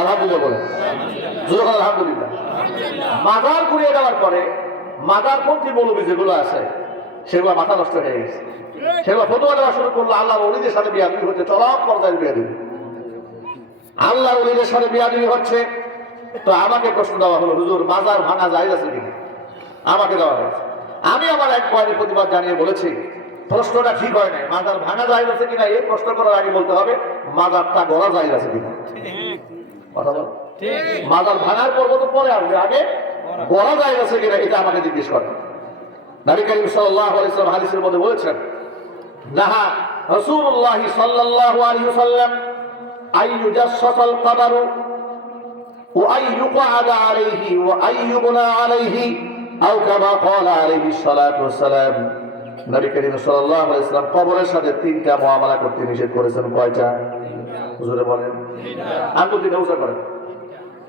আলহামদুলিল্লাহ বলেন, আলহামদুলিল্লাহ। মাজার ঘুরিয়ে দেওয়ার পরে মাজারপন্থী মৌলবী যেগুলো আছে সেগুলো মাথা নষ্ট হয়ে গেছে, সেগুলো ফতোয়া দেওয়া শুরু করলো আল্লাহর ওলিদের সাথে বিয়াদবি হচ্ছে, চরম পর্যায়ের বিয়াদবি, আল্লাহর ওলিদের সাথে বিয়াদবি হচ্ছে। তো আমাকে প্রশ্ন দেওয়া হলো, হুজুর মাজার ভাঙা জায়েজ আছে কিনা? আমাকে দেওয়া হয়েছে। আমি আমার এক বয়ানে প্রতিবাদ জানিয়ে বলেছি প্রশ্নটা ঠিক হয় নাই। মাজার ভাঙা জায়েজ আছে কিনা এই প্রশ্ন করার আগে বলতে হবে মাজারটা গড়া জায়েজ আছে কিনা। কথা বল, মাজার ভাঙার পর্ব তো পরে আসবে, আগে গড়া জায়েজ আছে কিনা এটা আমাকে জিজ্ঞেস করেন। নবী করিম সাল্লাল্লাহু আলাইহি ওয়াসাল্লাম হাদিসের মধ্যে বলেছেন, নাহা রাসূলুল্লাহ সাল্লাল্লাহু আলাইহি ওয়াসাল্লাম আইয়ুজাসসাসাল কবরু ওয়া আইয়ুকআদা আলাইহি ওয়া আইয়ুবনা আলাইহি আও কামা ক্বালা আলাইহিস সালাতু ওয়াস সালাম। নবী করিম সাল্লাল্লাহু আলাইহি ওয়াসাল্লাম কবরের সাথে তিনটা মুআমালা করতে নিষেধ করেছেন। কয়টা? হুজুরে বলেন, আঙ্গুল দিয়ে উচ্চারণ করেন।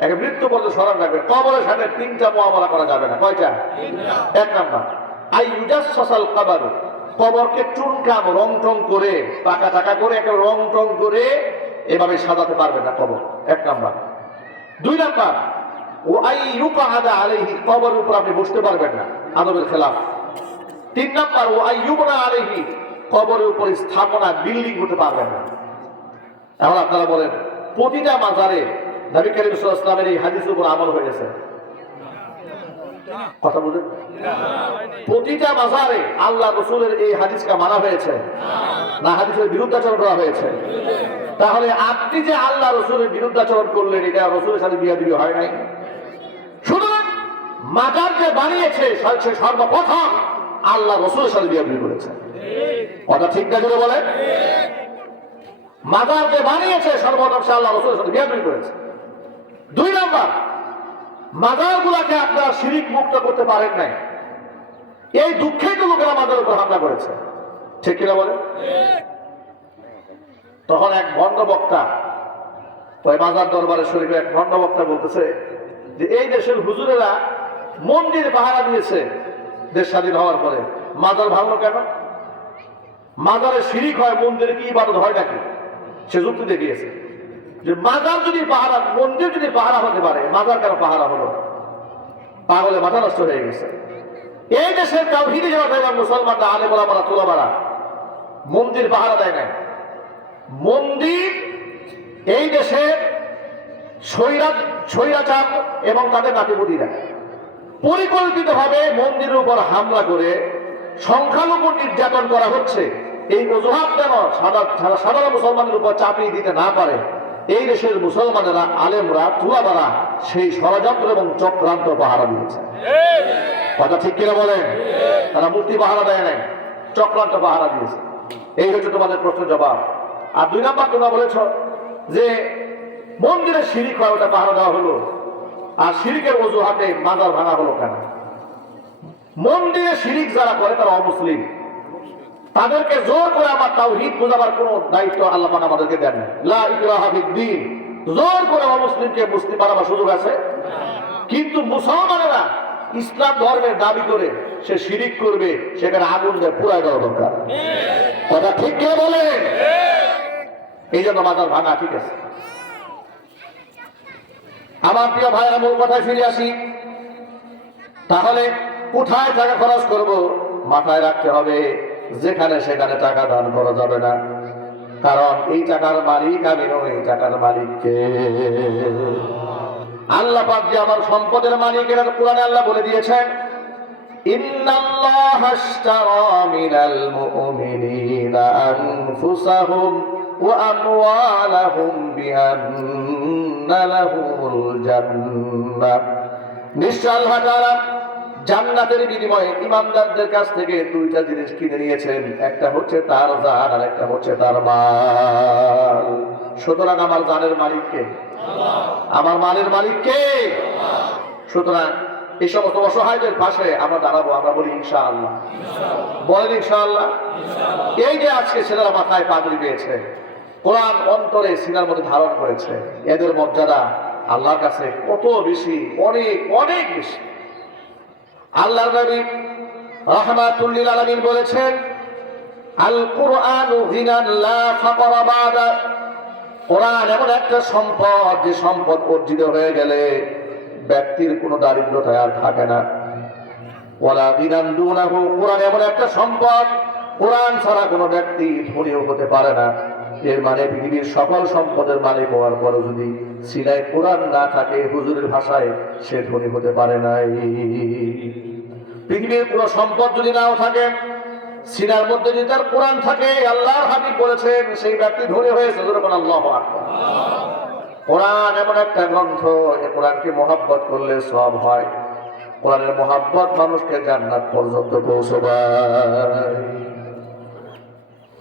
এক মৃত্যু পর্যন্ত স্মরণ রাখবে, কবরের সাথে তিনটা মুআমালা করা যাবে না। কয়টা? এক নাম্বার আইয়ুজাসসাসাল কবর, কবরকে চুনকাম রং টং করে পাকা টাকা করে একটা রং টং করে এভাবে সাজাতে পারবে না কবর, এক নাম্বার। দুই নাম্বার ও আইয়ুকআদা আলাইহি, কবরের উপর আপনি বসতে পারবেন না, আদবের খেলাফ। তিন নাম্বার ও আইয়ুবনা আলাইহি, কবরের উপর স্থাপনা বিল্ডিং করতে পারবেন না। এখন আপনারা বলেন প্রতিটা মাজারে নবী করিম সাল্লাল্লাহু আলাইহি ওয়াসাল্লামের এই হাদিসের উপর আমল হয়ে গেছে? কথা বলেন, প্রতিটা মাজারে আল্লাহ রাসূলের এই হাদিসকে মানা হয়েছে না হাদিসের বিরুদ্ধাচরণ করা হয়েছে? তাহলে আপনি যে আল্লাহ রাসূলের বিরুদ্ধাচরণ করলেন, এটা রাসূলের সাথে বিয়াদবি হয় নাই? সুতরাং মাজার যে বানিয়েছে সে সর্বপ্রথম আল্লাহ রাসূলের সাথে বিয়াদবি করেছে। কথা ঠিক না জোরে বলেন? মাজার যে বানিয়েছে সর্বপ্রথম সে আল্লাহ রাসূলের সাথে বিয়াদবি করেছে। দুই নাম্বার, মাজারগুলোকে আপনারা শিরিক মুক্ত করতে পারেন নাই, এই দুঃখে তো লোকেরা মাজারের উপর হামলা করেছে। ঠিক কিনা বলেন? তখন এক ভণ্ড বক্তা, মাজার দরবারে শরীফে এক ভণ্ড বক্তা বলতেছে যে এই দেশের হুজুরেরা মন্দির পাহারা দিয়েছে দেশ স্বাধীন হওয়ার পরে, মাজার ভাঙলো কেন? মাজারে শিরিক হয়, মন্দিরে কি ইবাদত হয় নাকি? সে যুক্তি দেখিয়েছে যে মাজার যদি পাহারা, মন্দির যদি পাহারা হতে পারে, মাজার কেন পাহারা হলো? পাগলে মাথা নষ্ট হয়ে গেছে। এই দেশের তাওহীদি যারা মুসলমানরা, আলেম ওলামারা, তোলাবারা মন্দির পাহারা দেয় নাই। মন্দির এই দেশের স্বৈরাচার এবং তাদের নাতিপুতিরা পরিকল্পিতভাবে মন্দিরের উপর হামলা করে সংখ্যালঘু নির্যাতন করা হচ্ছে, এই অজুহাত যেন সাধারণ মুসলমানের উপর চাপিয়ে দিতে না পারে, এই দেশের মুসলমানেরা, আলেমরা, তুলাবারা সেই ষড়যন্ত্র এবং চক্রান্ত পাহারা দিয়েছে। কথা ঠিক কিনা বলেন? তারা মূর্তি পাহারা দেয় নাই, চক্রান্ত পাহারা দিয়েছে। এই হচ্ছে তোমাদের প্রশ্নের জবাব। আর দুই নাম্বার, তোমরা বলেছ যে মন্দিরে শিরিক হয়, ওটা পাহারা দেওয়া হলো, আর শিরিকের অজুহাতে মাজার ভাঙা হলো কেন? মন্দিরে শিরিক যারা করে তারা অমুসলিম, তাদেরকে জোর করে আমার তাওহীদ বোঝাবার কোন দায়িত্ব আল্লাহ পাক আমাদেরকে দেন না। লা ইকরাহা ফিদ্দীন, জোর করে অমুসলিমকে মুসলিম বানাবার সুযোগ আছে? কিন্তু মুসলমানেরা ইসলাম ধর্মের দাবি করে সে শিরিক করবে, সেখানে আগুন দিয়ে পুরাই দেওয়া দরকার। কথা ঠিক কে বলেন? এই জন্য মাজার ভাঙা ঠিক আছে। আমার প্রিয় ভাইয়েরা, মূল কথায় ফিরে আসি। তাহলে কোথায় টাকা খরচ করব? মাথায় রাখতে হবে যেখানে সেখানে টাকা দান করা যাবে না, কারণ এই টাকার মালিক আমি নই, এই টাকার মালিককে আল্লাহ পাক যে আমার সম্পদের মালিক, এটা কোরআনে আল্লাহ বলে দিয়েছেন, ইন্নাল্লাহা আশতারা মিনাল মুমিনিনা আনফুসাহুম ওয়া আমওয়ালাহুম বিআন্না লাহুমুল জান্নাহ। নিশ্চয় আল্লাহ তাআলা জান্নাতের বিনিময়ে ইমানদারদের কাছ থেকে দুইটা জিনিস কিনে নিয়েছেন, একটা হচ্ছে তার জান আর একটা হচ্ছে তার মাল। সুতরাং আমার জানের মালিক কে? আমার মালের মালিক কে? সুতরাং এই সমস্ত অসহায়দের পাশে আমরা দাঁড়াবো, আমরা বলি ইনশাআল্লাহ। বলেন ইনশাআল্লাহ। এই যে আজকে ছেলেরা মাথায় পাগড়ি পেয়েছে, কোরআন অন্তরে সিনার মধ্যে ধারণ করেছে, এদের মর্যাদা আল্লাহর কাছে কত বেশি, অনেক অনেক বেশি। আল্লাহর নবী রাহমাতুল লিল আলামিন বলেছেন, আল কুরআনু গিনান লা ফাকরা বাদা, কোরআন এমন একটা সম্পদ, যে সম্পদ অর্জিত হয়ে গেলে ব্যক্তির কোনো দারিদ্রতা আর থাকে না। ওয়ালা গিনান দুনাহু, কোরআন এমন একটা সম্পদ, কোরআন ছাড়া কোনো ব্যক্তি ধনীও হতে পারে না। এর মানে পৃথিবীর সকল সম্পদের মালিক হওয়ার পরও যদি সিনায় কোরআন না থাকে, হুজুরের ভাষায়, সে ধনী হতে পারে নাই। পৃথিবীর কোনো সম্পদ যদি নাও থাকে, সিনার মধ্যে যদি তার কোরআন থাকে, আল্লাহর হাবিব বলেছেন সেই ব্যক্তি ধনী হয়েছে। যখন আল্লাহু আকবার। কোরআন এমন একটা গ্রন্থ, এই কোরআনকে মহব্বত করলে সওয়াব হয়। কোরআনের মহব্বত মানুষকে জান্নাত পর্যন্ত পৌঁছায়।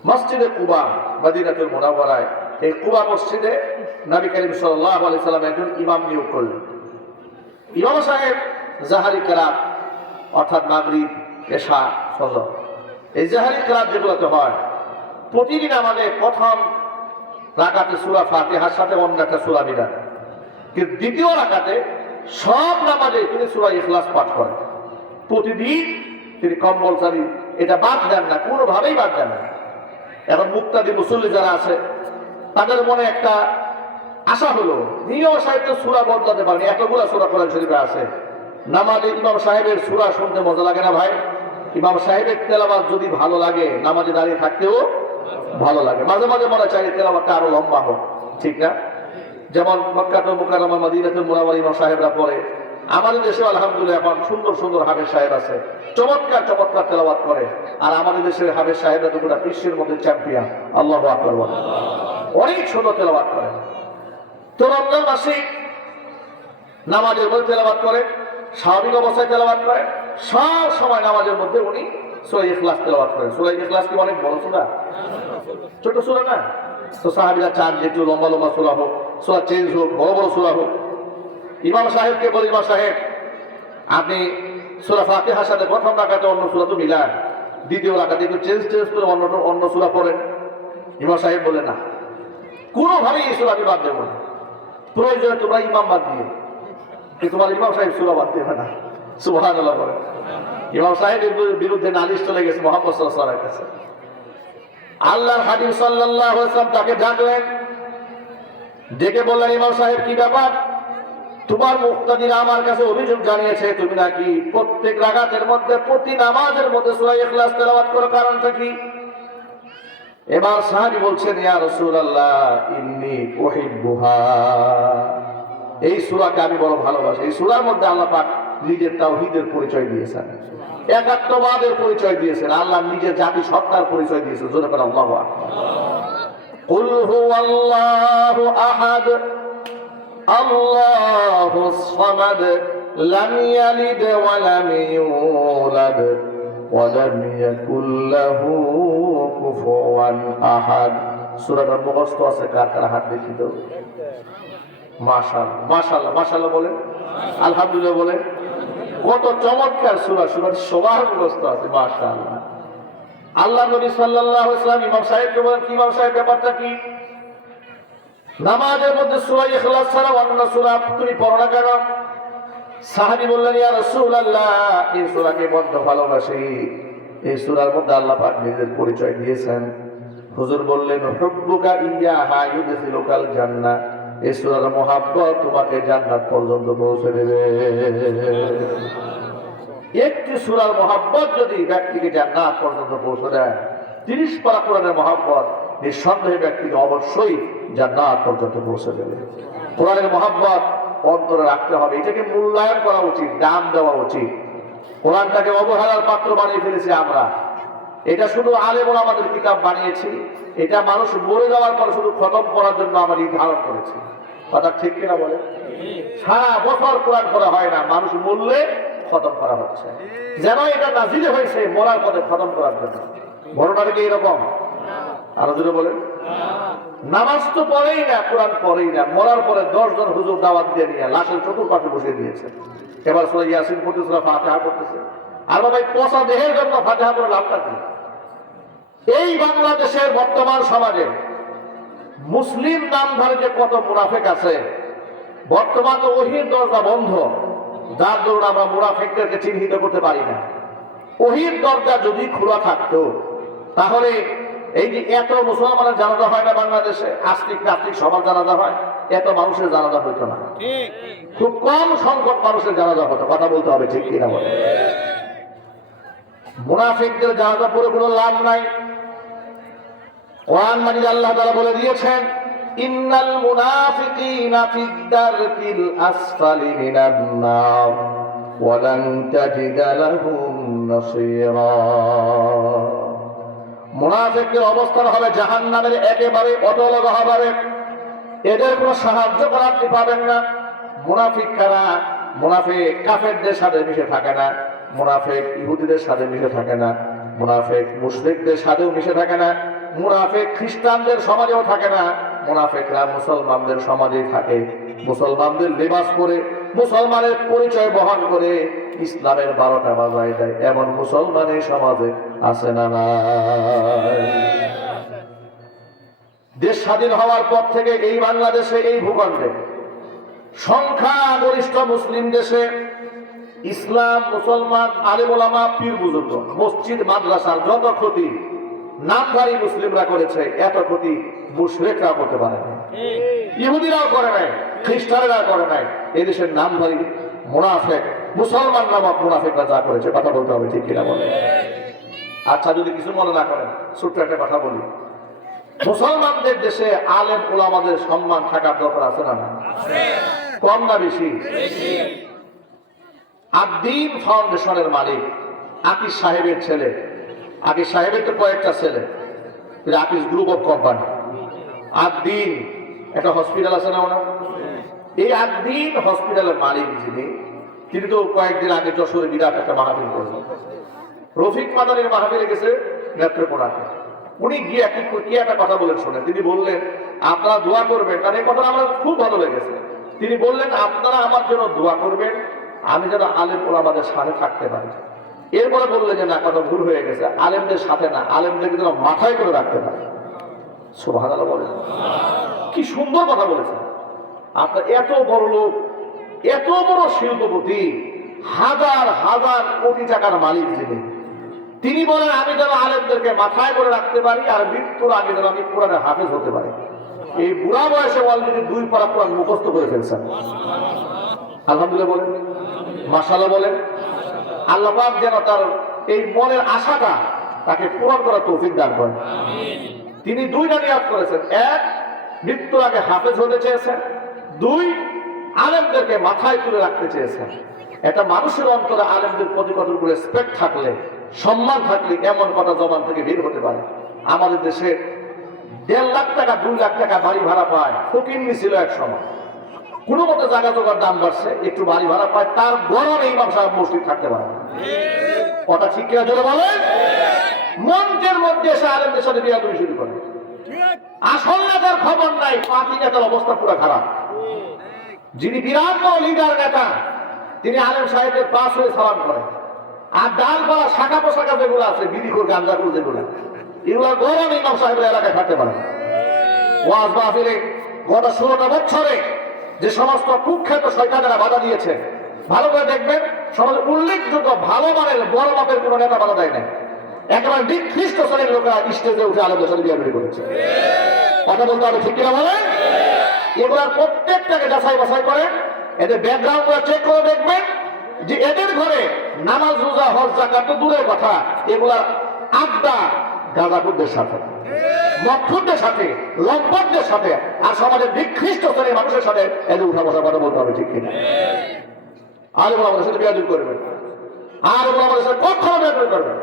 মসজিদে কুবা, মদিনাতুল মুনাওয়ারায়, এই কুবা মসজিদে নবী করিম সাল্লাল্লাহু আলাইহি সাল্লাম একজন ইমাম নিয়োগ করলেন। ইমাম সাহেব জাহারি কেরাত, অর্থাৎ মাগরিব, এশা, ফজর, এই জাহারি কেরাত যেগুলোতে হয়, প্রতিদিন আমাদের প্রথম রাকাতে সূরা ফাতিহার সাথে অন্য একটা সূরা মিলান, কিন্তু দ্বিতীয় রাকাতে সব নামাজে তিনি সূরা ইখলাস পাঠ করেন। প্রতিদিন তিনি কম্পালসারি, এটা বাদ দেন না, কোনোভাবেই বাদ দেন না। এখন মুক্তাদি মুসল্লি যারা আছে, তাদের মনে একটা আশা হলো, ইমাম সাহেব তো সূরা বদলাতে পারেনি, এতগুলো সূরা কোরআন শরীফে আছে, নামাজে ইমাম সাহেবের সূরা শুনতে মজা লাগে না ভাই? ইমাম সাহেবের তেলাওয়াত যদি ভালো লাগে, নামাজে দাঁড়িয়ে থাকতেও ভালো লাগে। মাঝে মাঝে মনে চাই তেলাওয়াতটা আরো লম্বা হোক, ঠিক না? যেমন মক্কাতুল মুকাররমা, মদিনাতুল মুনাওয়ারা ইমাম সাহেবরা পড়ে। আমাদের দেশে আলহামদুলিল্লাহ এখন সুন্দর সুন্দর হাফেজ সাহেব আছে, চমৎকার চমৎকার তেলাওয়াত করে। আর আমাদের দেশের হাফেজ সাহেবরা তো গোটা বিশ্বের মধ্যে চ্যাম্পিয়ন। আল্লাহু আকবার বলে, অনেক সুন্দর তেলাওয়াত করে। তো রমজান মাসে নামাজের মধ্যে তেলাওয়াত করে, স্বাভাবিক অবস্থায় তেলাওয়াত করে, সব সময় নামাজের মধ্যে উনি সূরা ইখলাস তেলাওয়াত করেন। সূরা ইখলাস কি অনেক বড় সূরা? ছোট সূরা না? তো সাহাবীরা চান যে একটু লম্বা লম্বা সূরা হোক, সূরা চেঞ্জ হোক, বড় বড় সূরা হোক। ইমাম সাহেবকে বলি, ইমাম সাহেব আপনি সূরা ফাতিহার সাথে প্রথম রাকাতে অন্য সূরা তো মিলান, দ্বিতীয় রাকাতে একটু চেঞ্জ করে অন্য সূরা পড়েন। ইমাম সাহেব বলে, না, কোনোভাবেই এই সূরা আমি বাদ দেবো না, প্রয়োজনে তোমরা ইমাম বাদ দিয়ে, তোমার ইমাম সাহেব সূরা বাদ দেবে না। সুবহানাল্লাহ বলে। ইমাম সাহেবের বিরুদ্ধে নালিশ চলে গেছে মুহাম্মদ সাল্লাল্লাহু আলাইহি ওয়াসাল্লামের কাছে। আল্লাহর হাবিব সাল্লাল্লাহু আলাইহি ওয়াসাল্লাম তাকে ডাকলেন, ডেকে বললেন, ইমাম সাহেব কি ব্যাপার? তোমার মুক্তাদিরা আমার কাছে অভিযোগ জানিয়েছে তুমি নাকি প্রত্যেক রাকাতের মধ্যে, প্রতি নামাজের মধ্যে সূরা ইখলাস তেলাওয়াত করো, কারণটা কি? এবার সাহাবী বলছেন, ইয়া রাসূলুল্লাহ ইন্নী উহিব্বুহা, এই সূরাকে আমি বড় ভালোবাসি। এই সূরার মধ্যে আল্লাহ পাক নিজের তাওহীদের পরিচয় দিয়েছেন, একাত্মবাদের পরিচয় দিয়েছেন, আল্লাহ নিজের জাতি সত্তার পরিচয় দিয়েছেন। জোরে করে আল্লাহু আকবার। কুল হুয়াল্লাহু আহাদ আল্লাহুস সামাদ লাম ইয়ালিদ ওয়া লাম ইউলাদ ওয়া লাম ইয়াকুল লাহু কুফুয়ান আহাদ। সূরাটা মুখস্থ আছে, কার কার হাত দেখি তো? মাশাআল্লাহ, মাশাআল্লাহ, মাশাআল্লাহ বলেন, আলহামদুলিল্লাহ বলেন। কত চমৎকার সূরা, সূরা সবার মুখস্থ আছে, মাশাআল্লাহ। আল্লাহ নবী সাল্লাল্লাহু আলাইহি ওয়াসাল্লাম ইমাম সাহেবকে বলেন, কি ইমাম সাহেব ব্যাপারটা কি? নামাজের মধ্যে সূরা ইখলাস ছাড়া অন্য সূরা তুমি পড়ো না কেন? সাহাবী বললেন, ইয়া রাসূলুল্লাহ এই সূরাকে বড় ভালোবাসি, এই সূরার মধ্যে আল্লাহ পাক নিজের পরিচয় দিয়েছেন। হুজুর বললেন, হুব্বুকা ইয়্যাহা ইউদখিলুকাল জান্নাহ, এই সূরার মুহাব্বত তোমাকে জান্নাত পর্যন্ত পৌঁছে দেবে। একটি সূরার মুহাব্বত যদি ব্যক্তিকে জান্নাত পর্যন্ত পৌঁছে দেয়, 30 পারা কোরআনের মুহাব্বত নিঃসন্দেহে ব্যক্তিকে অবশ্যই জান্নাত পর্যন্ত পৌঁছে দেবে। কোরআনের মুহাব্বত অন্তরে রাখতে হবে, এটাকে মূল্যায়ন করা উচিত, দাম দেওয়া উচিত। কোরআনটাকে অবহেলার পাত্র বানিয়ে ফেলেছি আমরা। এটা শুধু আলেম ওলামাদের কিতাব বানিয়েছি, এটা মানুষ মরে যাওয়ার পর শুধু খতম করার জন্য আমরা নির্ধারণ করেছি। কথা ঠিক কিনা বলে? সারা বছর কোরআন করা হয় না, মানুষ মরলে খতম করা হচ্ছে, যেন এটা নাজিল হয়েছে মরার পথে খতম করার জন্য। ঘটনাটা কি এরকম? আরো যদি বলেন, নামাজ তো পড়েই না, কোরআন পড়েই না, মরার পরে 10 জন হুজুর দাওয়াত দিয়ে নিয়ে লাশের চতুর্পাশে বসিয়ে দিয়েছে। এবার সূরা ইয়াসিন পড়তেছে, সূরা ফাতিহা পড়তেছে। আর ভাই পচা দেহের জন্য ফাতিহা পড়ে লাভটা কি? এই বাংলাদেশের বর্তমান সমাজে মুসলিম নামধারী যে কত মুনাফিক আছে, বর্তমানে ওহীর দরজা বন্ধ, যার দরুন আমরা মুনাফিকদেরকে চিহ্নিত করতে পারি না। ওহীর দরজা যদি খোলা থাকতো তাহলে এই যে এত মুসলমানের জানাজা হয় না বাংলাদেশে, আস্তিক নাস্তিক সবার জানাজা হয়, এত মানুষের জানাজা হইতো না। খুব কম সংখ্যক মানুষের জানাজা হতো। কথা বলতে হবে, ঠিক কিনা বলে? মুনাফিকদের জানাজা পড়ে কোনো লাভ নাই। কোরআন মাজিদ আল্লাহ তাআলা বলে দিয়েছেন, ইন্নাল মুনাফিকিনা ফিদ দারকিল আসফালি মিনান নার ওয়া লান তাজিদা লাহুম নাসীরা। মুনাফিকদের অবস্থান হবে জাহান্নামের একেবারে অতল গহ্বরে। এদের কোনো সাহায্য করা আপনি পাবেন না। মুনাফিক কারা? মুনাফিক কাফেরদের সাথে মিশে থাকে না, মুনাফিক ইহুদিদের সাথে মিশে থাকে না, মুনাফিক মুশরিকদের সাথেও মিশে থাকে না, মুনাফিক খ্রিস্টানদের সমাজেও থাকে না। মুনাফিকরা মুসলমানদের সমাজেই থাকে, মুসলমানদের লিবাস পরে, মুসলমানের পরিচয় বহন করে ইসলামের 12টা বাজায় দেয়। এমন মুসলমানের সমাজে আছে না নাই? দেশ স্বাধীন হওয়ার পর থেকে এই বাংলাদেশে, এই ভূখণ্ডে সংখ্যাগরিষ্ঠ মুসলিম দেশে ইসলাম, মুসলমান, আলেম ওলামা, পীর বুজুর্গ, মসজিদ মাদ্রাসার যত ক্ষতি নামধারী মুসলিমরা করেছে, এত ক্ষতি মুশরিকরা করতে পারে না, ইহুদিরাও করে নাই, খ্রিস্টানেরা করে নাই। এই দেশের নামধারী মুনাফিক, মুসলমান নামক মুনাফিকরা যা করেছে, কথা বলতে হবে, ঠিক কিনা বলে? আচ্ছা, যদি কিছু মনে না করেন, ছোট্ট একটা কথা বলি। মুসলমানদের দেশে আলেম ওলামাদের সম্মান থাকার দরকার আছে না? কম না বেশি? আদ-দ্বীন ফাউন্ডেশনের মালিক আকিস সাহেবের ছেলে, আকিস সাহেবের তো কয়েকটা ছেলে, আকিস গ্রুপ অফ কোম্পানি, আদ-দ্বীন একটা হসপিটাল আছে না ওনার? এই আদ-দ্বীন হসপিটালের মালিক যিনি, তিনি তো কয়েকদিন আগে যশোরে বিরাট একটা মাহফিল করলেন। রফিক মাদানির মাহফিলে গেছে নেত্রকোনাতে। উনি গিয়ে কি একটা কথা বলেন শোনেন। তিনি বললেন, আপনারা দোয়া করবেন। তার এই কথাটা আমার খুব ভালো লেগেছে। তিনি বললেন, আপনারা আমার জন্য দোয়া করবেন, আমি যেন আলেম ওলামাদের সাথে থাকতে পারি। এরপরে বললেন যে না, কথা ভুল হয়ে গেছে, আলেমদের সাথে না, আলেমদেরকে যেন মাথায় করে রাখতে পারে। সুবহানাল্লাহ বলেন। কি সুন্দর কথা বলেছেন। আপনার এত বড় লোক, এত বড় শিল্পপতি, হাজার হাজার কোটি টাকার মালিক যিনি, তিনি বলেন আমি যেন আলেমদেরকে মাথায় করে রাখতে পারি, আর মৃত্যুর আগে যেন আমি কোরআনের হাফেজ হতে পারি। এই বুড়া বয়সে অলরেডি 2 পারা কোরআন মুখস্থ করে ফেলছেন। আলহামদুলিল্লাহ বলেন, মাশাআল্লাহ বলেন। আল্লাহ পাক যেন তার এই মনের আশাটা তাকে পূরণ করার তৌফিক দান করেন। তিনি 2টা নিয়াত করেছেন। 1, মৃত্যুর আগে হাফেজ হতে চেয়েছেন। 2, আলেমদেরকে মাথায় তুলে রাখতে চেয়েছেন। এটা মানুষের অন্তরে আলেমদের প্রতি কতটুকু রেসপেক্ট থাকলে, সম্মান থাকলে এমন কথা জবান থেকে বের হতে পারে। আমাদের দেশে 1.5 লাখ টাকা 2 লাখ টাকা বাড়ি ভাড়া পায় ফকিন্নি ছিল এক সময়। কোনো মতো জায়গা জোগাড় দাম বাড়ছে, একটু বাড়ি ভাড়া পায়, তার গরমে ইমাম সাহেব মসজিদ থাকতে পারে। কথা ঠিক কিনা জোরে বলেন? মঞ্চের মধ্যে এসে আলেমদের সাথে বিয়াদবি শুরু করে। আসল নেতার খবর নাই, পার্টি নেতার অবস্থা পুরো খারাপ। যিনি বিরাট লিডার নেতা, তিনি আলেম সাহেবদের পাশ হয়ে সালাম করেন। আর ডালপালা শাখা পোশাখা যেগুলো আছে, বিড়িখোর গাঞ্জাখোর যেগুলো, এগুলো গরম ইমাম সাহেবের এলাকায় থাকতে পারে। ওয়াজ মাহফিলে গত 16টা বছরে যে সমস্ত কুখ্যাত শয়তানেরা বাধা দিয়েছে, ভালো করে দেখবেন, সমাজে উল্লেখযোগ্য ভালো মানের বড় মাপের কোন নেতা বাধা দেয় নাই। একেবারে নিকৃষ্ট শ্রেণীর লোকেরা স্টেজে উঠে আলেমদের সাথে বিয়াদবি করেছে। কথা বলতে হবে, ঠিক কিনা বলেন? এগুলার প্রত্যেকটাকে যাচাই বাছাই করেন, এদের ব্যাকগ্রাউন্ড চেক করে দেখবেন যে এদের ঘরে নামাজ, রোজা, হজ, যাকাত তো দূরের কথা, এগুলার আড্ডা গাঁজাখোরদের সাথে, মদখোরদের সাথে, লম্পটদের সাথে, আর সমাজের নিকৃষ্ট শ্রেণীর মানুষের সাথে এদের উঠা বসা কথা বলতে হবে, ঠিক কিনা? আর এগুলো আমাদের সাথে বিয়াদবি করবেন, আর এগুলো আমাদের সাথে কখনো বিয়াদবি করবেন।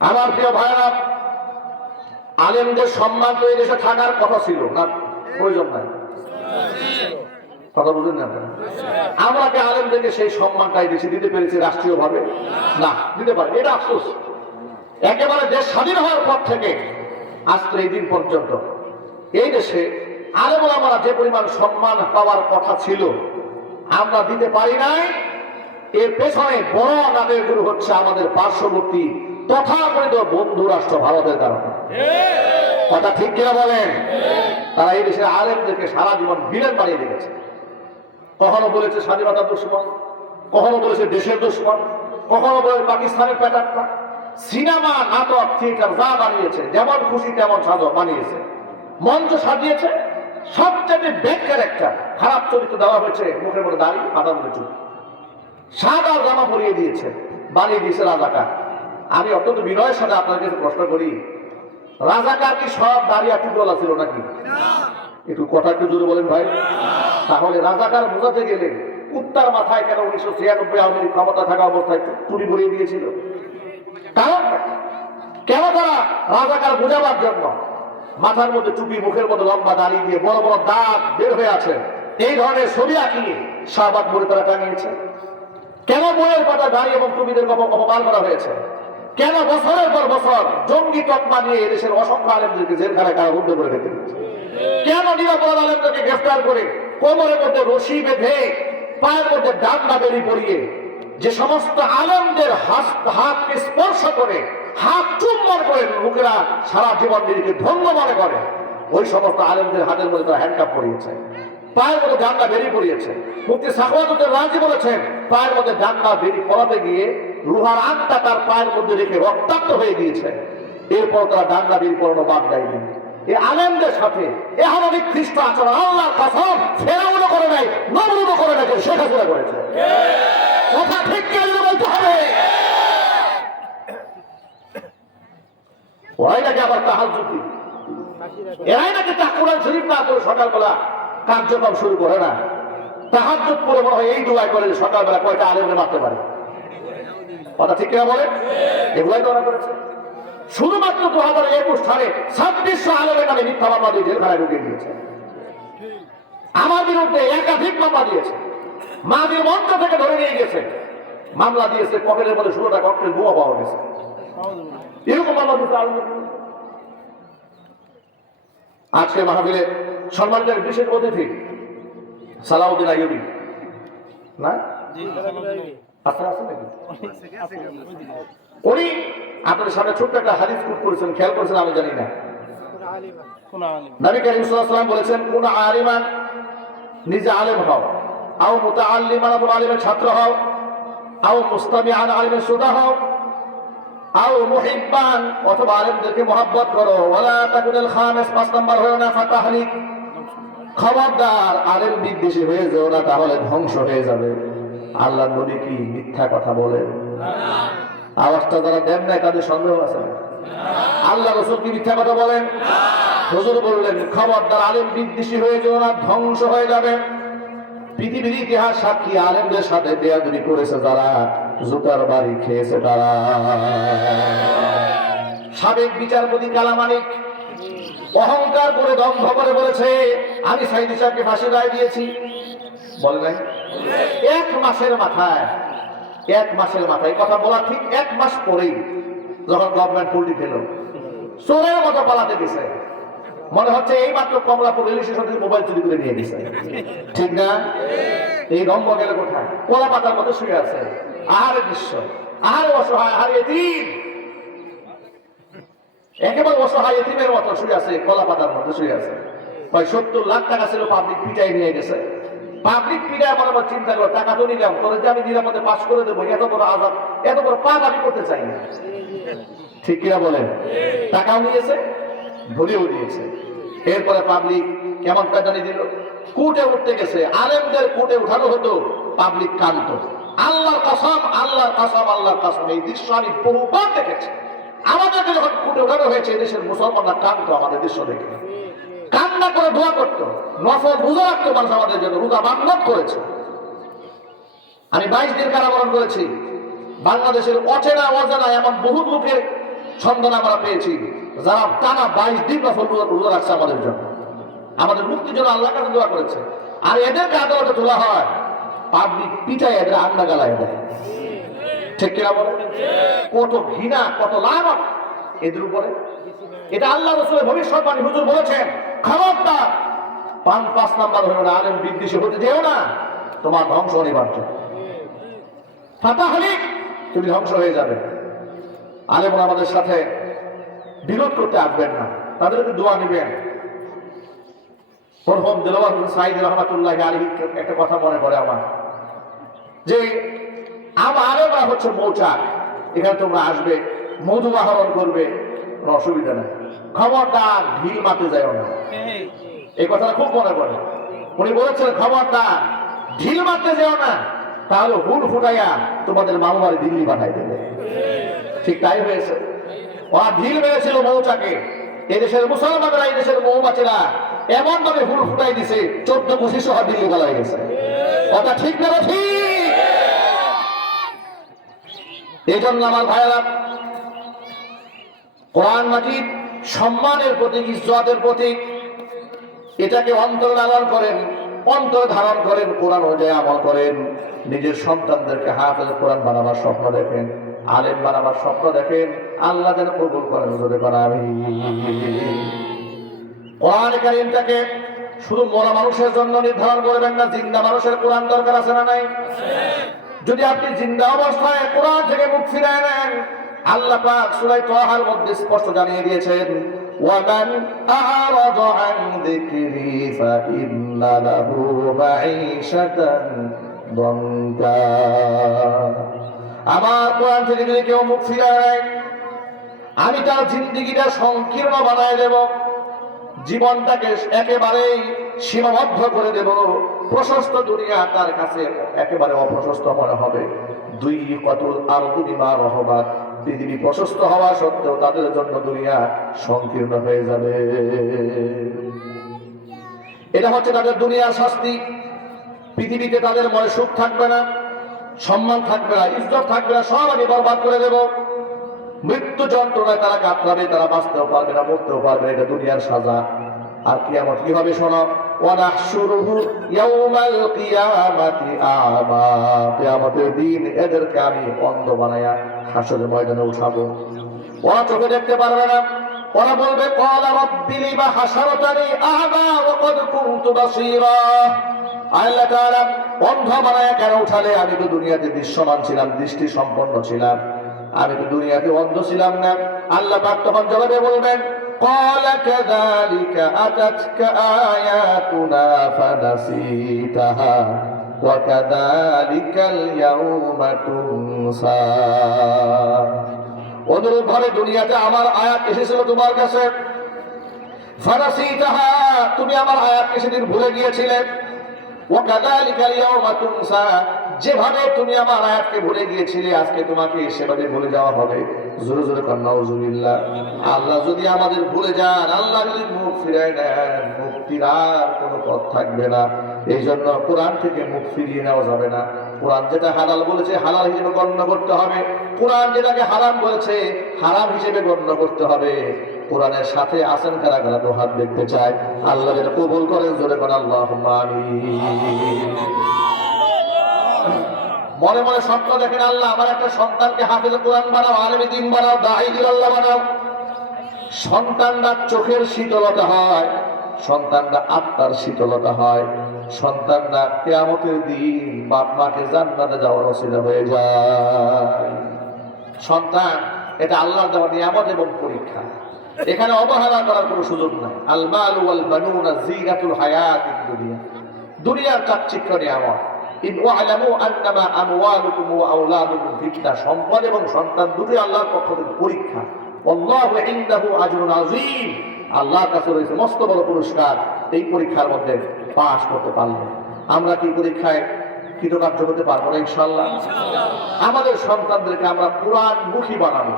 আমার প্রিয় ভাইরা, আলেমদের সম্মান তো এই দেশে থাকার কথা ছিল না, প্রয়োজন নাই। কথা বুঝুন না? আমরা কি আলেমদেরকে সেই সম্মানটাই দেশে দিতে পেরেছি রাষ্ট্রীয় ভাবে? না, দিতে পারি। এটা আফসোস। একেবারে দেশ স্বাধীন হওয়ার পর থেকে আজকে এই দিন পর্যন্ত এই দেশে আলেম ওলামারা যে পরিমাণ সম্মান পাওয়ার কথা ছিল আমরা দিতে পারি নাই। এর পেছনে বড় নামের গুরু হচ্ছে আমাদের পার্শ্ববর্তী তথাকথিত বন্ধু রাষ্ট্র ভারতের কারণে। কথা ঠিক কিনা বলেন? তারা এই দেশের আলেমদেরকে সারা জীবন বিলেন বানিয়ে রেখেছে। কখনো বলেছে স্বাধীনতার দুশ্মন, কখনো বলেছে দেশের দুশ্মন, কখনো বলে পাকিস্তানের প্যাটার্নটা, সিনেমা, নাটক, থিয়েটার যা বানিয়েছে, যেমন খুশি তেমন সাজো বানিয়েছে, মঞ্চ সাজিয়েছে। সবচেয়ে ব্যাড ক্যারেক্টার, খারাপ চরিত্র দেওয়া হয়েছে, মুখের মধ্যে দাড়ি, মাথার মধ্যে চুল, সাদা জামা পরিয়ে দিয়েছে, বানিয়ে দিয়েছে রাজাকার। আমি অত্যন্ত বিনয়ের সাথে আপনার কাছে প্রশ্ন করি, রাজাকার কি সব দাড়ি আর টুপিওয়ালা ছিল নাকি? একটু কথা একটু জোরে বলেন ভাই। তাহলে রাজাকার বোঝাতে গেলে কুত্তার মাথায় কেন 1996 আওয়ামী লীগ ক্ষমতা থাকা অবস্থায় টুপি পরিয়ে দিয়েছিল? কারণ কেন তারা রাজাকার বোঝাবার জন্য মাথার মধ্যে টুপি, মুখের মধ্যে লম্বা দাড়ি দিয়ে বড় বড় দাঁত বের হয়ে আছে, এই ধরনের ছবি আঁকিয়ে শাহবাগ মোড়ে তারা টাঙিয়েছে? কেন বইয়ের পাতা দাড়ি এবং টুপিদের অপমান করা হয়েছে? কেন বছরের পর বছর জঙ্গি তকমা নিয়ে এদেশের অসংখ্য আলেমদেরকে জেলখানায় কারাবদ্ধ করে রেখে দিয়েছে? কেন নিরাপরাধ আলেমদেরকে গ্রেফতার করে কোমরের মধ্যে রশি বেঁধে পায়ের মধ্যে ডান্ডা বেরি পরিয়ে যে সমস্ত আলেমদের হাতকে স্পর্শ করে, হাত চুম্বন করে লোকেরা সারা জীবন নিজেকে ধন্য মনে করে, ওই সমস্ত আলেমদের হাতের মধ্যে তারা হ্যান্ডকাপ পরিয়েছে, পায়ের মধ্যে ডান্ডা বেরি পরিয়েছে। মুফতি সাখাওয়াতুদ্দিন রাজি বলেছেন, পায়ের মধ্যে ডান্ডা বেরি পরাতে গিয়ে লোহার আংটা তার পায়ের মধ্যে রেখে রক্তাক্ত হয়ে গিয়েছে। এরপর তারা ডান্ডা বেরি পরানো বাদ দেয়নি। এই আলেমদের সাথে এমন নিকৃষ্ট আচরণ আল্লাহর কসম ফেরাউনও করে নাই, নমরুদও করে নাই, শেখ হাসিনা করেছে। কথা ঠিক কেন বলতে হবে? ওরাই নাকি আবার তাহাজ্জুদ, এরাই নাকি কোরআন শরীফ না করে সকালবেলা কার্যক্রম শুরু করে না। তাহাজ্জুদ পড়ে মনে হয় এই দোয়া করে সকালবেলা কয়টা আলেমরে মারতে পারে। কথা ঠিক কিনা বলে? এগুলাই তো ওরা করেছে। শুধুমাত্র 2021 সালে 2600 আলেমের নামে মিথ্যা মামলা দিয়ে জেলখানায় ঢুকিয়ে দিয়েছে। আমার বিরুদ্ধে একাধিক মামলা দিয়েছে, মাঝে মঞ্চ থেকে ধরে নিয়ে গেছে, মামলা দিয়েছে, পকেটের মধ্যে 16টা ককটেল বোমা পাওয়া গেছে, এরকম মামলা দিয়েছে। আজকে মাহফিলে সম্মানিত বিশেষ অতিথি সালাউদ্দিন আইয়ুবী না আছে নাকি? উনি আপনাদের সামনে ছোট্ট একটা হাদিস কোট করেছেন, খেয়াল করেছেন আমি জানি না। নবী করিম সাল্লাল্লাহু আলাইহি ওয়াসাল্লাম বলেছেন, কোন আলিমান, নিজে আলেম হও, আও মুতাআল্লিমান, অথবা আলেমের ছাত্র হও, আও মুস্তামিআন, আলেমের শ্রোতা হও, আও মুহিব্বান, অথবা আলেমদেরকে মহব্বত করো, ওয়ালা তাকুনুল খামিস, 5 নাম্বার হয়ো না, ফাতাহলিক, খবরদার আলেম বিদ্বেষী হয়ে যাও না, তাহলে ধ্বংস হয়ে যাবে। আল্লাহর নবী কি মিথ্যা কথা বলেন? আওয়াজটা যারা দেন নাই তাদের সন্দেহ আছে না? আল্লাহ রাসূল কি মিথ্যা কথা বলেন? হুজুর বললেন, খবরদার আলেম বিদ্বেষী হয়ে যাও না, ধ্বংস হয়ে যাবে। পৃথিবীর ইতিহাস সাক্ষী, আলেমদের সাথে বেয়াদবি করেছে যারা, জুতার বাড়ি খেয়েছে তারা। সাবেক বিচারপতি কালামানিক অহংকার করে দম্ভ করে বলেছে, আমি সাইদি সাহেবকে ফাঁসির রায় দিয়েছি। বলে নাই? 1 মাসের মাথায় কথা বলা ঠিক 1 মাস পরেই যখন গভর্নমেন্ট পুলিশ খেল, চোরের মতো পালাতে গেছে। মনে হচ্ছে এই মাত্র কমলাপুর রেল স্টেশন থেকে মোবাইল চুরি করে নিয়ে গেছে, ঠিক না? এই দম্ভ গেলে কোথায়? কলা পাতার মতো শুয়ে আছে। আহারে দৃশ্য, আহারে অসহায়, আহারে এতিম, একেবারে অসহায় এতিমের মতো শুয়ে আছে, কলা পাতার মতো শুয়ে আছে। প্রায় 70 লাখ টাকা ছিল, পাবলিক পিটাই নিয়ে গেছে। পাবলিক পিটায় মনে আমার চিন্তা করো, টাকা তো নিলাম, তোর যে আমি নিরাপদে পাস করে দেবো, এত বড় আজাব, এত বড় পাপ আমি করতে চাই না, ঠিক কিনা বলেন? টাকাও নিয়েছে, ভুলেও দিয়েছে। এরপরে পাবলিক কেমন কাজানি দিল, কোর্টে উঠতে গেছে, আলেমদের কোর্টে উঠানো হতো, পাবলিক কাঁদত। আল্লাহর কসম, আল্লাহর কসম, আল্লাহর কসম, এই দৃশ্য আমি বহুবার দেখেছি। আমাদেরকে যখন কোর্টে উঠানো হয়েছে, দেশের মুসলমানরা কাঁদতো আমাদের দৃশ্য দেখে, কান্না করে দোয়া করতো, নফল রোজা রাখতো মানুষ আমাদের জন্য, রোজা বান্ধব করেছে। আমি 22 দিন কারাবরণ করেছি। বাংলাদেশের অচেনা অজানা এমন বহু লোকের সন্ধান আমরা পেয়েছি যারা টানা 22 দিন নফল রোজা রাখছে আমাদের জন্য, আমাদের মুক্তির জন্য আল্লাহর কাছে দোয়া করেছে। আর এদেরকে আদালতে তোলা হয়, পাবলিক পিটায় এদের আন্না গালায় দেয়, ঠিক কিনা বলে? কত ঘৃণা, কত লানত এদের উপরে। এটা আল্লাহ রাসূলের ভবিষ্যৎবাণী। হুজুর বলেছেন, খবরদার 5 নাম্বার হলো না, আলেম বিদ্বেষী হতে যেও না, তোমার ধ্বংস অনিবার্য। ফাতাহলিক, তুমি ধ্বংস হয়ে যাবে। আলেমরা আমাদের সাথে বিরোধ করতে আসবেন না, তাদেরকে দোয়া নেবেন। মরহুম দিলওয়ার হোসেন সাঈদী রহমাতুল্লাহি আলাইহি একটা কথা মনে পড়ে আমার, যে আলেমরা হচ্ছে মৌচাক, এখানে তোমরা আসবে, মধু আহরণ করবে, কোনো অসুবিধা নাই। খবরদার ঢিল মারতে যায় না, এই কথাটা খুব মনে পড়ে। উনি বলেছেন খবরদার ঢিল মারতে যেও না, তাহলে হুল ফুটাইয়া তোমাদের মামু বাড়ি দিল্লি পাঠাই দেবে। ঠিক তাই হয়েছে। ওরা ঢিল মেরেছিল মৌচাকে, এদেশের মুসলমানরা, এদেশের মৌমাছিরা এমন ভাবে হুল ফুটাই দিছে 14-25 সহ দিল্লি পালাই গেছে। কথা ঠিক না ঠিক? এই জন্য আমার ভাইয়েরা, কোরআন মাজিদ সম্মানের প্রতীক, ইজ্জতের প্রতীক, এটাকে অন্তর লালন করেন, অন্তর ধারণ করেন, কোরআন অনুযায়ী আমল করেন। নিজের সন্তানদেরকে হাফেজ কোরআন বানাবার স্বপ্ন দেখেন, আলেম বানাবার স্বপ্ন দেখেন। আল্লাহ যেন কবুল করেন। কোরআন কারীমটাকে শুধু মরা মানুষের জন্য নির্ধারণ করবেন না, জিন্দা মানুষের কোরআন দরকার আছে না নাই? যদি আপনি জিন্দা অবস্থায় কোরআন থেকে মুখ ফিরিয়ে নেন, আল্লাহ পাক সূরা তাহার মধ্যে স্পষ্ট জানিয়ে দিয়েছেন, ওয়ামান আ'রাদা আন যিকরি ফাইন্না লাহু মাঈশাতান দানকা। আমার কোরআন থেকে যদি কেউ মুখ ফিরিয়ে নেয়, আমি তার জিন্দেগিটা সংকীর্ণ বানায় দেব, জীবনটাকে একেবারেই সীমাবদ্ধ করে দেব। প্রশস্ত দুনিয়া তার কাছে একেবারে অপ্রশস্ত মনে হবে। দুই কতুল আরদু বিমা রহবাত, পৃথিবী প্রশস্ত হওয়া সত্ত্বেও তাদের জন্য দুনিয়া সংকীর্ণ হয়ে যাবে। এটা হচ্ছে তাদের দুনিয়ার শাস্তি। পৃথিবীতে তাদের মনে সুখ থাকবে না, সম্মান থাকবে না, ইজ্জত থাকবে না, সব আমি বরবাদ করে দেব। মৃত্যু যন্ত্রণায় তারা কাতরাবে, তারা বাঁচতেও পারবে না, মরতেও পারবে না। এটা দুনিয়ার সাজা। আর কিয়ামত কি হবে শোনো, ওয়ানাহশুরুহু ইয়াউমাল কিয়ামাতি আ'মা। কিয়ামতের দিন এদেরকে আমি অন্ধ বানায়া হাসরের ময়দানে উঠাবো। ওরা চোখে দেখতে পারবে না। ওরা বলবে, ক্বালা রাব্বি লিমা হাশারতানি আ'মা ওয়া ক্বাদ কুনতু বাসীরা। আল্লাহ তাআলা অন্ধ বানায়া কেন উঠালে? আমি তো দুনিয়াতে দৃশ্যমান ছিলাম, দৃষ্টি সম্পন্ন ছিলাম, আমি তো দুনিয়াতে অন্ধ ছিলাম না। আল্লাহ পাক তখন জবাবে বলবেন, ক্বালা কাযালিকা আতাতকা আয়াতুনা ফানাসিতাহা ওয়া কাযালিকাল ইয়াউমা তুনসা। অনুরূপ ভাবে দুনিয়াতে আমার আয়াত এসেছিল তোমার কাছে, ফানাসিতাহা, তুমি আমার আয়াতকে সেদিন ভুলে গিয়েছিলে। ওয়া কাযালিকাল ইয়াউমা তুনসা, যেভাবে তুমি আমার আয়াতকে ভুলে গিয়েছিলে, আজকে তোমাকে সেভাবে ভুলে যাওয়া হবে। জোরে জোরে কান্না, নাউজুবিল্লাহ। আল্লাহ যদি আমাদের ভুলে যান, আল্লাহ যদি মুখ ফিরায় নেন, মুক্তির আর কোনো পথ থাকবে না। এই জন্য কোরআন থেকে মুখ ফিরিয়ে নেওয়া যাবে না। কোরআন যেটা হালাল বলেছে হালাল হিসেবে গণ্য করতে হবে, কোরআন যেটাকে হারাম বলেছে হারাম হিসেবে গণ্য করতে হবে। কোরআনের সাথে আছেন কারা কারা? তো হাত দেখতে চায়। আল্লাহ যেটা কবুল করেন, জোরে করেন আল্লাহুম্মা আমিন। মনে মনে স্বপ্ন দেখেন, আল্লাহ আমার একটা সন্তানকে হাফেজে কোরআন বানাও, আলেমে দ্বীন বানাও, দাঈ ইলাল্লাহ বানাও। সন্তানরা চোখের শীতলতা হয়, সন্তানরা আত্মার শীতলতা হয়, সন্তানরা কিয়ামতের দিন বাপ মাকে জান্নাতে যাওয়ার ওসিলা হয়ে যায়। সন্তান এটা আল্লাহর দেওয়া নিয়ামত এবং পরীক্ষা, এখানে অবহেলা করার কোনো সুযোগ নাই। আল মালু ওয়াল বানুনা যিনাতুল হায়াতিদ দুনিয়া, দুনিয়ার চাকচিক্য নিয়ামত। ইন ওয়ালামু আন্নামা আমওয়ালুকুম ওয়া আওলাদুকুম ফিতনা, সম্পদ এবং সন্তান দুটি আল্লাহর পক্ষ থেকে পরীক্ষা। আল্লাহু ইনদাহু আজরুন আযীম, আল্লাহর কাছে রয়েছে মস্ত বড় পুরস্কার এই পরীক্ষার মধ্যে পাস করতে পারলে। আমরা কি পরীক্ষায় কৃতকার্য হতে পারবো না? ইনশাআল্লাহ। আমাদের সন্তানদেরকে আমরা কোরআনমুখী বানাবো,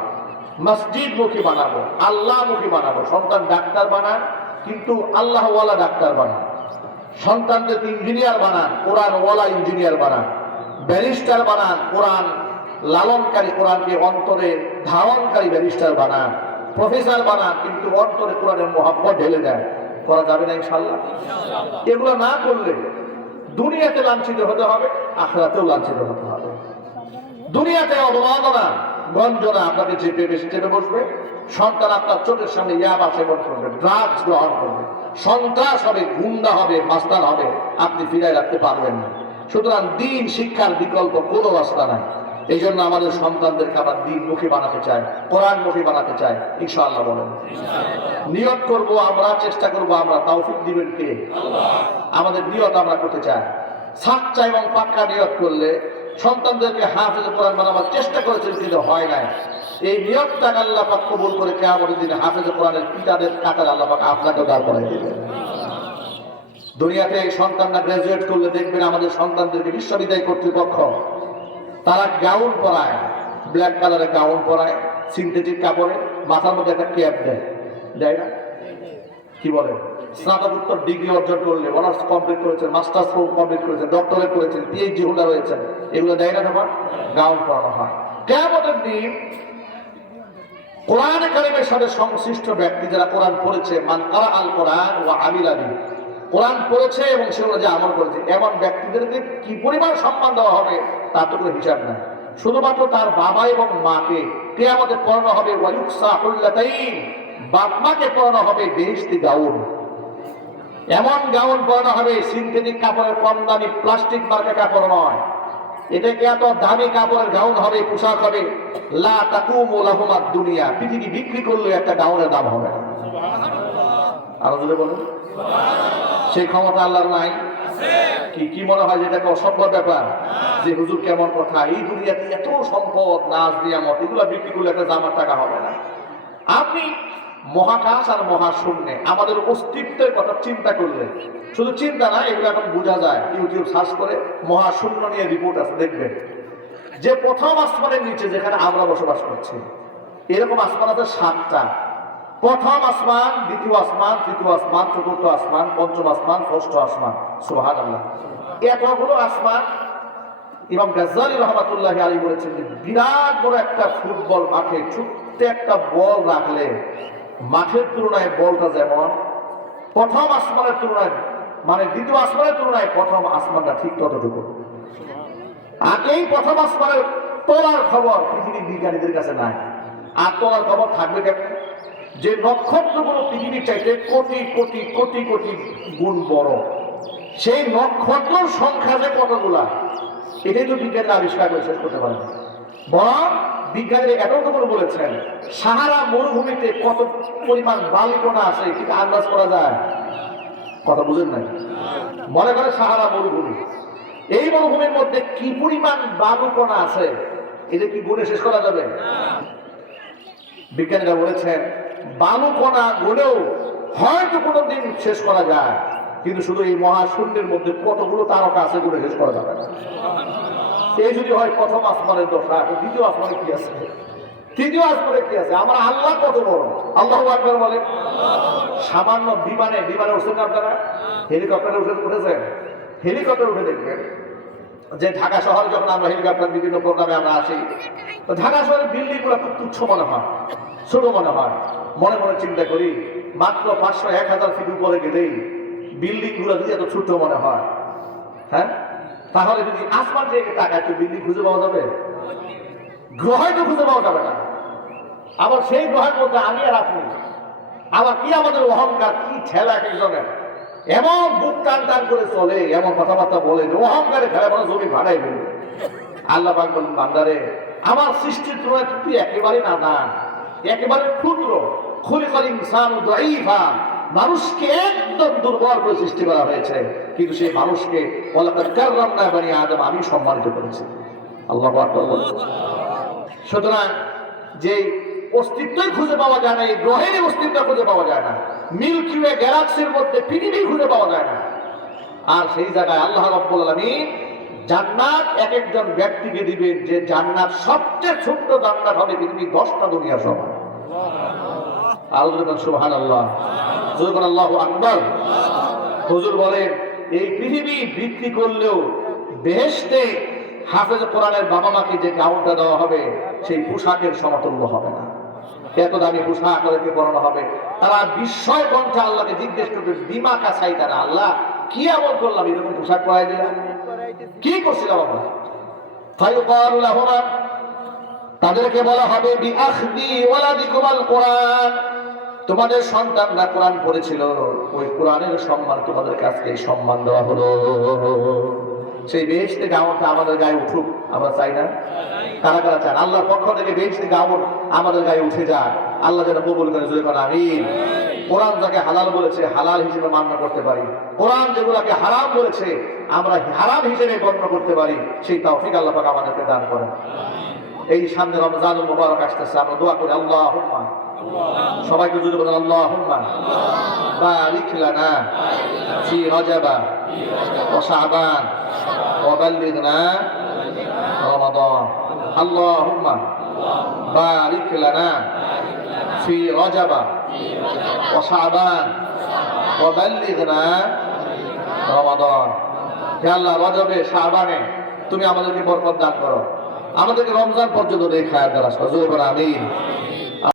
মসজিদমুখী বানাবো, আল্লাহমুখী বানাবো। সন্তান ডাক্তার বানান, কিন্তু আল্লাহওয়ালা ডাক্তার বানান। সন্তানদেরকে ইঞ্জিনিয়ার বানান, কোরআন ওয়ালা ইঞ্জিনিয়ার বানান। ব্যারিস্টার বানান, কোরআন লালনকারী, কোরআনকে অন্তরে ধারণকারী ব্যারিস্টার বানান। প্রফেসর বানান, কিন্তু অন্তরে কোরআনের মোহাব্বত ঢেলে দেয়। করা যাবে না ইনশাআল্লাহ? এগুলো না করলে দুনিয়াতে লাঞ্ছিত হতে হবে, আখিরাতেও লাঞ্ছিত হতে হবে। দুনিয়াতে অবমাননা, গঞ্জনা আপনাকে চেপে বেশি চেপে বসবে। সন্তান আপনার চোখের সামনে ইয়াবা সেবন করবে, ড্রাগস গ্রহণ করবে, সন্ত্রাস হবে, গুন্ডা হবে, মাস্তান হবে, আপনি ফিরায় রাখতে পারবেন না। সুতরাং দিন শিক্ষার বিকল্প কোনো রাস্তা নাই। এই জন্য আমাদের সন্তানদেরকে আমরা দিনমুখী বানাতে চাই, কোরআনমুখী বানাতে চাই। ইনশাআল্লাহ বলেন। নিয়ত করব আমরা, চেষ্টা করব আমরা। তৌফিক দিবেন কে? আল্লাহ। আমাদের নিয়ত আমরা করতে চাই সাচ্চা এবং পাক্কা নিয়ত করলে সন্তানদেরকে হাফেজে কোরআন বানাবার চেষ্টা করেছেন, কিন্তু হয় নাই। এই নিয়তটাকে আল্লাহ পাক কবুল করে কিয়ামতের দিনে হাফেজে কোরআনের পিতাদের কাতারে আল্লাহ পাক আপনাকে দাঁড় করাই দেবেন। দুনিয়াতে এই সন্তানরা গ্রাজুয়েট করলে দেখবেন আমাদের সন্তানদেরকে বিশ্ববিদ্যালয় কর্তৃপক্ষ তারা গাউন পরায়, ব্ল্যাক কালারের গাউন পরায়, সিনথেটিক কাপড়ে, মাথার মধ্যে একটা ক্যাপ দেয়, দেয় না? কি বলে? স্নাতকোত্তর ডিগ্রি অর্জন করলে, অনার্স কমপ্লিট করেছেন, মাস্টার্স কমপ্লিট করেছেন, ডক্টরেট করেছেন, পিএইচডি হোল্ডার হয়েছেন, এগুলো দেয় না? তোমার গাউন পরানো হয়। কিয়ামতের দিন কোরআন কারীমের সাথে সংশ্লিষ্ট ব্যক্তি যারা কোরআন পড়েছে, মান কারা আল কোরআন ওয়া আমিলা বিহি, কোরআন পড়েছে এবং সেগুলো যে আমল করেছে, এমন ব্যক্তিদেরকে কি পরিমাণ সম্মান দেওয়া হবে তার তো কোনো হিসাব নাই। শুধুমাত্র তার বাবা এবং মাকে কিয়ামতে পড়ানো হবে ওয়ায়ুকসাহুল্লাতাইন, বাপ মাকে পড়ানো হবে বেহেশতি গাউন। এমন গাউন পরানো হবে, সিনথেটিক কাপড়ের, কম দামি প্লাস্টিক মার্কা কাপড় নয়, এটাকে এত দামি কাপড়ের গাউন হবে, পোশাক হবে, লা তাকুমু লাহুমাদ দুনিয়া, পৃথিবী বিক্রি করলে একটা গাউনের দাম হবে না। আরো জোরে বলুন। সেই ক্ষমতা আল্লাহর নাই? কি কি মনে হয় যেটাকে অসম্ভব ব্যাপার? যে হুজুর কেমন কথা, এই দুনিয়াতে এত সম্পদ, নাজ নিয়ামত, এগুলো বিক্রি করলে একটা দামের টাকা হবে না। আপনি মহাকাশ আর মহাশূন্যে আমাদের অস্তিত্বের কথা চিন্তা করলে, শুধু চিন্তা না, এগুলো এখন বোঝা যায়, ইউটিউব সার্চ করে মহাশূন্য নিয়ে রিপোর্ট আছে, দেখবেন যে প্রথম আসমানের নিচে যেখানে আমরা বসবাস করছি, এরকম আসমান আছে 7টা। প্রথম আসমান, দ্বিতীয় আসমান, তৃতীয় আসমান, চতুর্থ আসমান, পঞ্চম আসমান, ষষ্ঠ আসমান। সুবহানাল্লাহ, এতগুলো আসমান। ইমাম গাজ্জালী রাহমাতুল্লাহি আলাইহি বলেছেন যে বিরাট বড় একটা ফুটবল মাঠে ছোট্ট একটা বল রাখলে মাঠের তুলনায় বলটা যেমন, প্রথম আসমানের তুলনায়, মানে দ্বিতীয় আসমানের তুলনায় প্রথম আসমানটা ঠিক ততটুকু। আর এই প্রথম আসমানের তোলার খবর পৃথিবীর বিজ্ঞানীদের কাছে নাই। আর তোলার খবর থাকবে কেন? যে নক্ষত্রগুলো পৃথিবীর চাইতে কোটি কোটি কোটি কোটি গুণ বড়, সেই নক্ষত্রের সংখ্যা যে কতগুলা, এটাই তো বিজ্ঞানীরা আবিষ্কার করে শেষ করতে পারে। বরং বিজ্ঞানীরা এটাও তো বলেছেন, সাহারা মরুভূমিতে কত পরিমাণ বালিকণা আছে কিন্তু আন্দাজ করা যায়। কথা বুঝেন নাই? মনে করে সাহারা মরুভূমি, এই মরুভূমির মধ্যে কি পরিমাণ বালুকণা আছে, এটা কি গুণে শেষ করা যাবে? বিজ্ঞানীরা বলেছেন বালুকণা গুণেও হয়তো কোনোদিন শেষ করা যায়, কিন্তু শুধু এই মহাশূন্যের মধ্যে কতগুলো তারকা আছে গুণে শেষ করা যাবে না। এই যদি হয় প্রথম আসমানের দশা, দ্বিতীয় আসমানে কি আছে, তৃতীয় আসমানে কি আছে? আমার আল্লাহ কত বড়! আল্লাহু আকবার বলেন। সামান্য বিমানে উঠছেন না আপনারা? হেলিকপ্টারে উঠেছেন? হেলিকপ্টারে উঠে দেখবেন যে ঢাকা শহরে যখন আমরা হেলিকপ্টার বিভিন্ন প্রোগ্রামে আমরা আসি, তো ঢাকা শহরের বিল্ডিং গুলো খুব তুচ্ছ মনে হয়, ছোট মনে হয়। মনে মনে চিন্তা করি, মাত্র 500-1000 ফিট উপরে গেলেই বিল্ডিং গুলো যদি এত ছোট মনে হয়, হ্যাঁ, তাহলে যদি আসমান থেকে তাকায় তো বিল্ডিং খুঁজে পাওয়া যাবে? গ্রহে তো খুঁজে পাওয়া যাবে না। আবার সেই গ্রহের মধ্যে আমি আর আপনি, আবার কি আমাদের অহংকার, কি ঠেলা এক একজনের, এমন বুক টান টান করে চলে, এমন কথাবার্তা বলে যে অহংকারে ফেলে মনে জমি ভাড়াই বলবে। আল্লাহ পাক বলেন, বান্দারে, আমার সৃষ্টির তুলনায় তুই একেবারে নাদান, একেবারে ক্ষুদ্র। খুলিকাল ইনসানু দাঈফা, মানুষকে একদম দুর্বল করে সৃষ্টি করা হয়েছে, কিন্তু সেই মানুষকে ওয়ালাকাদ কাররামনা বানি আদম, আমি সম্মানিত করেছি। আল্লাহু আকবার বলেন। সুতরাং যে অস্তিত্বই খুঁজে পাওয়া যায় না, এই গ্রহের অস্তিত্ব খুঁজে পাওয়া যায় না, মিল্কি ওয়ে গ্যালাক্সির মধ্যে পৃথিবী খুঁজে পাওয়া যায় না। আর সেই জায়গায় আল্লাহ রাব্বুল আলামিন জান্নাত এক একজন ব্যক্তিকে দিবেন, যে জান্নাত সবচেয়ে ছোট্ট জান্নাত হবে পৃথিবীর 10টা দুনিয়া সমান। আল্লাহু সুবহানাল্লাহ, আল্লাহু আকবার। হুজুর বলেন এই পৃথিবী বিক্রি করলেও বেহেশতে হাফেজ কোরআনের বাবা মাকে যে গাউনটা দেওয়া হবে সেই পোশাকের সমতুল্য হবে না। এত দামি পোশাক তাদেরকে পরানো হবে, তারা বিস্ময় কণ্ঠে আল্লাহকে জিজ্ঞেস করবে, বিমা কাছাই তারা, আল্লাহ কি আমল করলাম এরকম পোশাক পরাই দিলাম, কি করছিলাম আমরা? ফায়ুকালু লাহুমা, তাদেরকে বলা হবে, বিআখদি ওয়ালাদিকুমাল কোরআন, তোমাদের সন্তানরা কোরআন পড়েছিল, ওই কোরআনের সম্মান তোমাদের কাছে সম্মান দেওয়া হলো। সেই বেহেশতে গাউনটা আমাদের গায়ে উঠুক, আমরা চাই না? কারা কারা চান আল্লাহর পক্ষ থেকে বেহেশতে গাউন আমাদের গায়ে উঠে যাক? আল্লাহ যেন কবুল করে, জোরে করে আমিন। কোরআন যাকে হালাল বলেছে হালাল হিসেবে মান্য করতে পারি, কোরআন যেগুলাকে হারাম বলেছে আমরা হারাম হিসেবে গণ্য করতে পারি, সেই তৌফিক আল্লাহ পাক আমাদেরকে দান করেন। এই সামনে রমজানুল মুবারক আসতেছে, আমরা দোয়া করি আল্লাহুম্মা, সবাইকে যদি বলেন আল্লাহুম্মা বারিক লানা ফি রজবা ওয়া শাবান ওয়া বাল্লিগনা রমাদান। আল্লাহুম্মা বারিক লানা ফি রজবা ওয়া শাবান ওয়া বাল্লিগনা রমাদান। হে আল্লাহ, রজবে শাবানে তুমি আমাদেরকে বরকত দান করো, আমাদেরকে রমজান পর্যন্ত দেখায় দ্বারা সজীব আমিন।